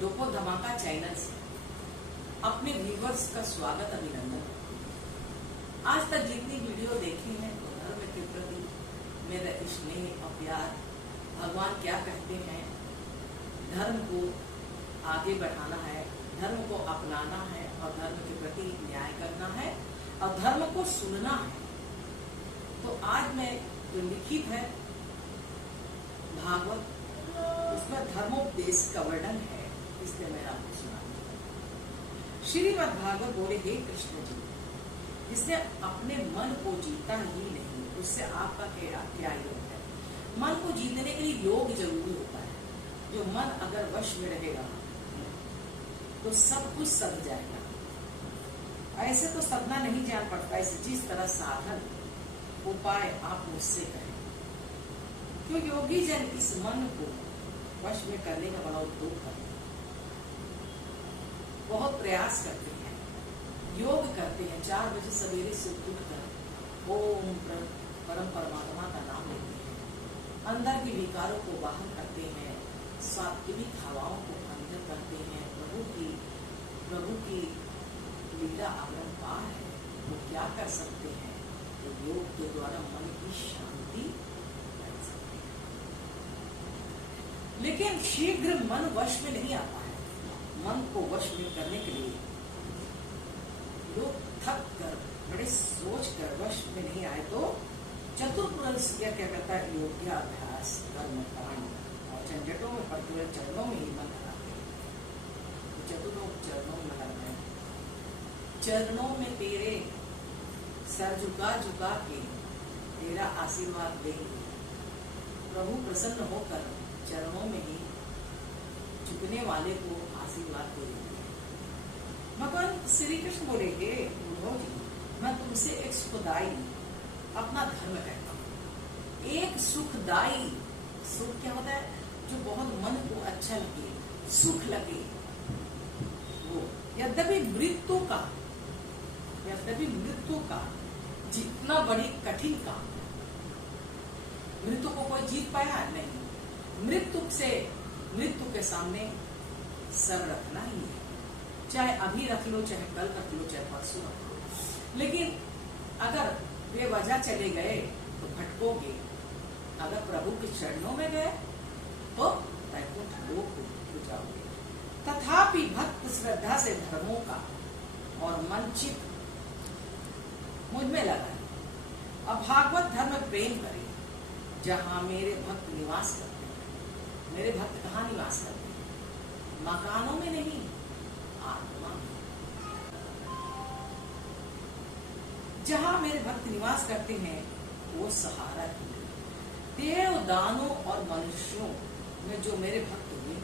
डोको धमाका चैनल से अपने व्यूवर्स का स्वागत, अभिनंदन। आज तक जितनी वीडियो देखी है तो धर्म के प्रति मेरा स्नेह और प्यार, भगवान क्या कहते हैं, धर्म को आगे बढ़ाना है, धर्म को अपनाना है और धर्म के प्रति न्याय करना है और धर्म को सुनना है। तो आज मैं जो लिखित है भागवत, उसमें धर्मोपदेश का वर्णन है, इसलिए मैं आपको सुनाऊंगा। श्रीमद् भागवत बोले, हे कृष्ण जी, जिसने अपने मन को जीता ही नहीं उससे आपका क्या योग है। मन को जीतने के लिए योग जरूरी होता है। जो मन अगर वश में रहेगा तो सब कुछ सध जाएगा। ऐसे तो सदना नहीं जान पड़ता। ऐसे जिस तरह साधन उपाय आप मुझसे कहें, क्यों योगी जन इस मन को वश में करने का बड़ा उद्योग करते हैं, बहुत प्रयास करते हैं, योग करते हैं, 4 बजे सवेरे से उठकर ओम परम परमात्मा का नाम लेते हैं, अंदर के विकारों को बाहर करते हैं, सात्विक हवाओं को अंदर करते हैं। प्रभु की लीला अपरंपार है, वो क्या कर सकते हैं? तो योग के द्वारा मन की शांति कर सकते हैं। लेकिन शीघ्र मन वश में नहीं आता है। मन को वश में करने के लिए लोग थक कर, बड़े सोच कर वश में नहीं आए तो चतुर्पुरुष क्या करता है? योगाभ्यास, कर्म कांड और झंझटों में पड़ते हुए चरणों में ही मन लगाते हैं। तो चतुर्लोक चरणों में लगाते हैं। चरणों में तेरे सर झुका झुका के तेरा आशीर्वाद लेंगे। प्रभु प्रसन्न होकर चरणों में ही झुकने वाले को आशीर्वाद देंगे। भगवान श्री कृष्ण बोलेंगे, उद्धव जी, मैं तुमसे एक सुखदायी अपना धर्म कहता हूँ। एक सुखदायी, सुख क्या होता है? जो बहुत मन को अच्छा लगे, सुख लगे, वो यद्यपि मृत्यु का जितना बड़ी कठिन काम है, मृत्यु को कोई जीत पाया नहीं। मृत्यु के सामने सर रखना ही है। चाहे अभी रख लो, चाहे कल रख लो, चाहे परसों रख लो। लेकिन अगर बेवजह चले गए तो भटकोगे। अगर प्रभु के चरणों में गए तो वैकुंठ लोक हो जाओगे। तथापि भक्त श्रद्धा से धर्मों का और मन चित्त मुझ में लगा। अब भागवत धर्म प्रेम करें जहां मेरे भक्त निवास करते हैं। मेरे भक्त कहाँ निवास करते हैं? मकानों में नहीं, आत्मा में। जहां मेरे भक्त निवास करते हैं वो सहारा ही। देव दानों और मनुष्यों में जो मेरे भक्त हुए,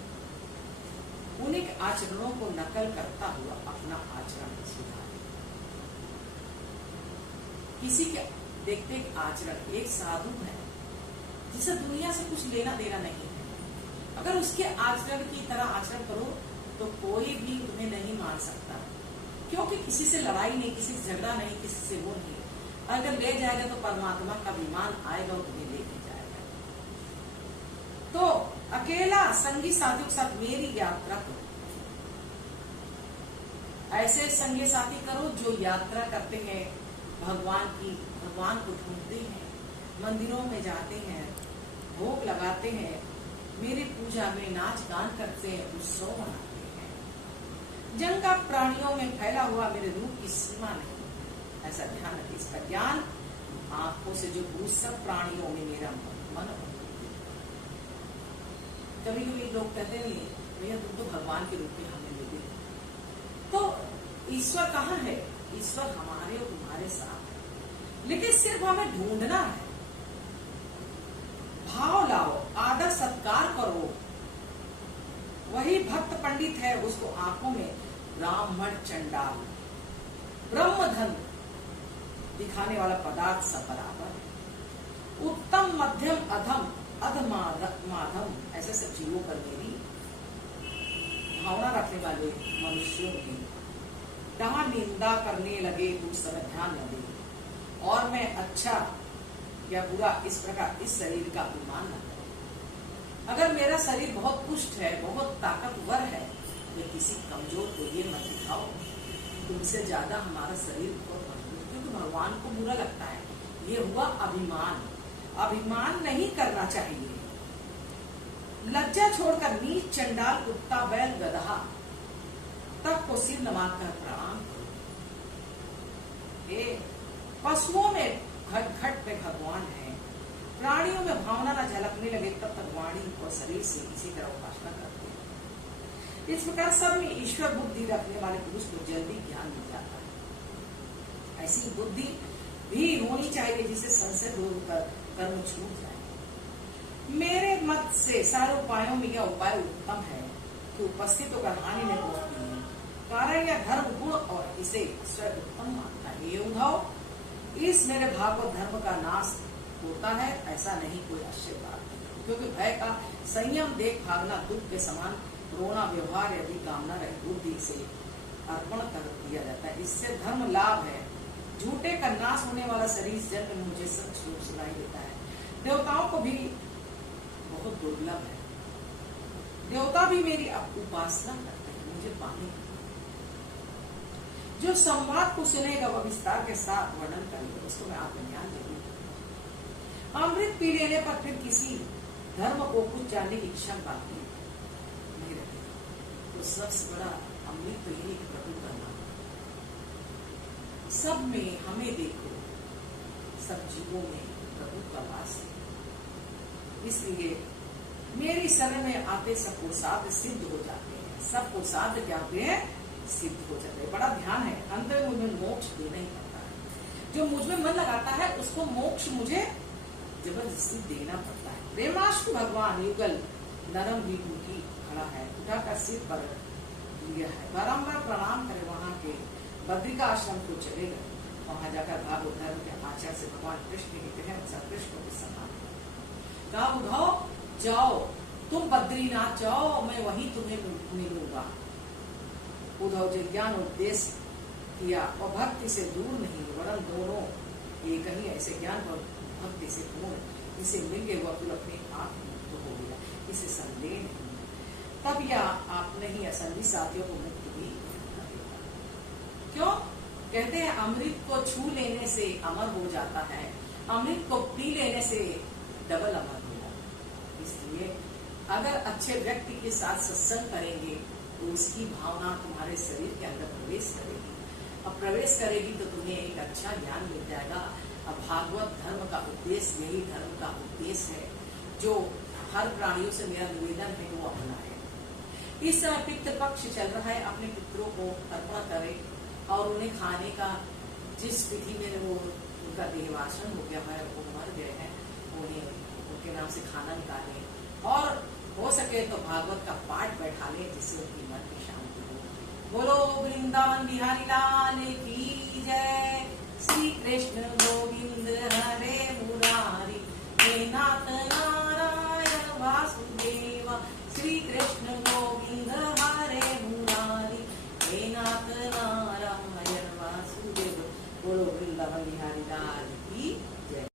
उन्हीं के आचरणों को नकल करता हुआ अपना आचरण सुधार। किसी के देखते आचरण, एक साधु है जिसे दुनिया से कुछ लेना देना नहीं है, अगर उसके आचरण की तरह आचरण करो तो कोई भी तुम्हें नहीं मान सकता। क्योंकि किसी से लड़ाई नहीं, किसी से झगड़ा नहीं, किसी से वो नहीं। अगर ले जाएगा तो परमात्मा का विमान आएगा और तुम्हें लेके जाएगा। तो अकेला संगी साथियों के साथ मेरी यात्रा करो। ऐसे संगी साथी करो जो यात्रा करते हैं, भगवान को ढूंढते हैं, मंदिरों में जाते हैं, भोग लगाते हैं, मेरी पूजा में नाच गान करते हैं, उत्सव मनाते हैं। जन का प्राणियों में फैला हुआ मेरे रूप की सीमा नहीं। ऐसा ध्यान रखिए। इसका ज्ञान आंखों से जो पुरुष सब प्राणियों में मेरा मन। कभी कभी लोग कहते हैं, भैया तुम तो भगवान के रूप में हमें मिले। तो ईश्वर कहाँ है? ईश्वर हमारे और तुम्हारे साथ है, लेकिन सिर्फ हमें ढूंढना है। भाव लाओ, आदर सत्कार करो। वही भक्त पंडित है, उसको आंखों में ब्राह्मण चंडाल ब्रह्मधन दिखाने वाला पदार्थ सब बराबर। उत्तम मध्यम अधम अधमाधम ऐसे सब जीवों पर मेरी भावना रखने वाले मनुष्यों की जहां निंदा करने लगे तो उस समय ध्यान न दे, और मैं अच्छा या बुरा इस प्रकार इस शरीर का अभिमान न करें। अगर मेरा शरीर बहुत पुष्ट है, बहुत ताकतवर है, किसी कमजोर को ये मत दिखाओ तुमसे ज्यादा हमारा शरीर बहुत मजबूत, क्योंकि भगवान को बुरा लगता है। ये हुआ अभिमान। अभिमान नहीं करना चाहिए। लज्जा छोड़कर नीच, चंडाल, कुत्ता, बैल, गधा तक को सिर नमाकर प्रणाम करो। पशुओं में घट में भगवान है, प्राणियों में भावना न झलकने लगे तब तक वाणी और शरीर से इसी तरह उपासना करते हैं। इस प्रकार सब में ईश्वर बुद्धि रखने वाले पुरुष को जल्दी ज्ञान मिल जाता है। ऐसी बुद्धि भी होनी चाहिए जिसे संशय दूर कर कर्म छूट जाए। मेरे मत से सारे उपायों में यह उपाय उत्तम है कि उपस्थित होकर हानि नहीं पहुंचती है, कारण यह धर्म गुण और इसे स्वयं उत्तम मानता है। ये उद्धव, इस मेरे भागवत धर्म का नाश होता है, ऐसा नहीं कोई आश्चर्य बात, क्योंकि भय का संयम देख भागना दुख के समान, रोना व्यवहार यदि कामना रहे बुद्धि से अर्पण कर दिया जाता है, इससे धर्म लाभ है। झूठे का नाश होने वाला शरीर जन्म में मुझे सच रूप सुनाई देता है। देवताओं को भी बहुत दुर्लभ है, देवता भी मेरी उपासना करते हैं मुझे पाने। जो संवाद को सुनेगा वह विस्तार के साथ वर्णन करेगा, उसको मैं आत्मज्ञान जरूर दूंगा। अमृत पी लेने पर फिर किसी धर्म को कुछ जानने की इच्छा बाकी नहीं रहती। तो सबसे बड़ा अमृत तो यही प्रभु का नाम। सब में हमें देखो, सब जीवों में प्रभु का वास है। इसलिए मेरी शरण में आते सब पुरुषार्थ सिद्ध हो जाते हैं। सब पुरुषार्थ क्या होते हैं? सिद्ध हो जाते हैं। बड़ा ध्यान है, अंत में मुझे मोक्ष देना ही पड़ता है। जो मुझ में मन लगाता है उसको मोक्ष मुझे जबरदस्ती देना पड़ता है। प्रेमाश्रु भगवान युगल नरम भी उठी खड़ा है, उठाकर सिर पर लिया है, बारम्बार प्रणाम करे। वहां के बद्रिका आश्रम को चले गए। वहां जाकर भागवत धर्म के आचार्य से भगवान कृष्ण कहते हैं, सब कृष्ण के समान कहा, उद्धव जाओ, तुम बद्रीनाथ जाओ, मैं वहीं तुम्हें मिलूंगा। उद्धव जी ज्ञान उपदेश किया और भक्ति से दूर नहीं, वरन दोनों एक ही ऐसे ज्ञान और भक्ति से पूर्ण इसे मिल गए, वह फिर अपने आप मुक्त हो गया, इसे संदेह नहीं। तब यह आपने ही असंगी साथियों को मुक्त भी करेगा। क्यों कहते हैं? अमृत को छू लेने से अमर हो जाता है, अमृत को पी लेने से डबल अमर हो जाता है। इसलिए अगर अच्छे व्यक्ति के साथ सत्संग करेंगे तो उसकी भावना तुम्हारे शरीर के अंदर प्रवेश करेगी। अब प्रवेश करेगी तो तुम्हें एक अच्छा ज्ञान मिल जाएगा। अब भागवत धर्म का उद्देश्य, यही धर्म का उद्देश्य है जो हर प्राणियों से मेरा निवेदन है वो अपनाए। इस समय पितृ पक्ष चल रहा है, अपने पितरों को अर्पण करे और उन्हें खाने का जिस विधि में वो उनका देहवासन हो गया है, वो मर गए हैं, उन्हें उनके नाम से खाना निकाले और हो सके तो भागवत का पाठ बैठा ले, जिससे उनकी मन की शांति हो। बोलो वृंदावन बिहारी लाल की जय। श्री कृष्ण गोविंद हरे मुरारी, हे नाथ नारायण वासुदेव। श्री कृष्ण